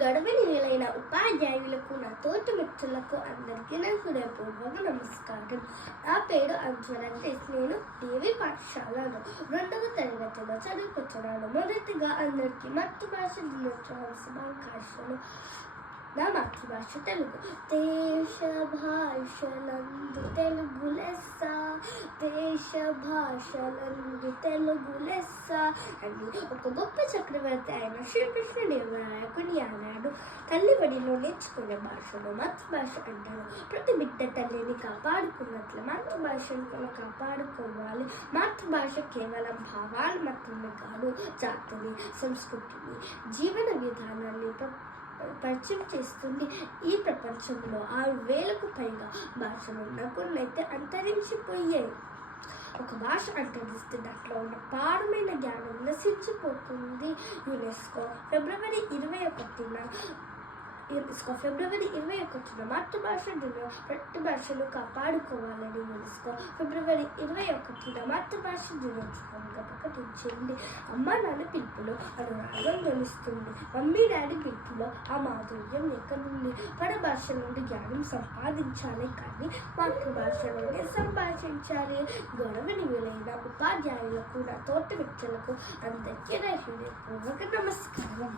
గడవనిలైన ఉపాధ్యాయులకు, నా తోటి మిత్రులకు అందరికీ నా హృదయపూర్వక నమస్కారం. నా పేరు అంజనంటేష్. నేను దేవి పాఠశాలలో 2వ తరగతిలో చదువుకుంటున్నాను. మొదటిగా అందరికీ మాతృభాష దినోత్సవ శుభాకాంక్షలు. నా మాతృభాష తెలుగు. దేశ భాషలందు తెలుగు లెస్స, దేశ భాషలందు తెలుగు లెస్స అని ఒక గొప్ప చక్రవర్తి అయిన శ్రీకృష్ణదేవరాయ కొనియాడాడు. తల్లి బడిలో నేర్చుకునే భాషను మాతృభాష అంటారు. ప్రతి బిడ్డ తల్లిని కాపాడుకున్నట్లు మాతృభాషను కూడా కాపాడుకోవాలి. మాతృభాష కేవలం భావాలు మాత్రమే కాదు, జాతిని, సంస్కృతిని, జీవన విధానాన్ని పరిచయం చేస్తుంది. ఈ ప్రపంచంలో 6,000కు పైగా భాషలు ఉన్న కొన్నైతే అంతరించిపోయాయి. ఒక భాష అంతరిస్తే దాంట్లో ఉన్న పారమైన జ్ఞానం నశించిపోతుంది. యునెస్కో ఫిబ్రవరి 21న మాతృభాష దినం. ప్రతి భాషను కాపాడుకోవాలని యునెస్కో ఫిబ్రవరి 21న మాతృభాష దినోత్సవంగా ప్రకటించింది. అమ్మ నాన్న పిలుపులో అనురాగం ధ్వనిస్తుంది. మమ్మీ డాడీ పిలుపులో ఆ మాధుర్యం ఎక్కడుంది? పరభాష నుండి జ్ఞానం సంపాదించాలి, కానీ మాతృభాష నుండి సంభాషించాలి. గౌరవనీయులైన ఉపాధ్యాయులకు, నా తోటి వ్యక్తులకు అందరికీ నా హృదయపూర్వక నమస్కారం.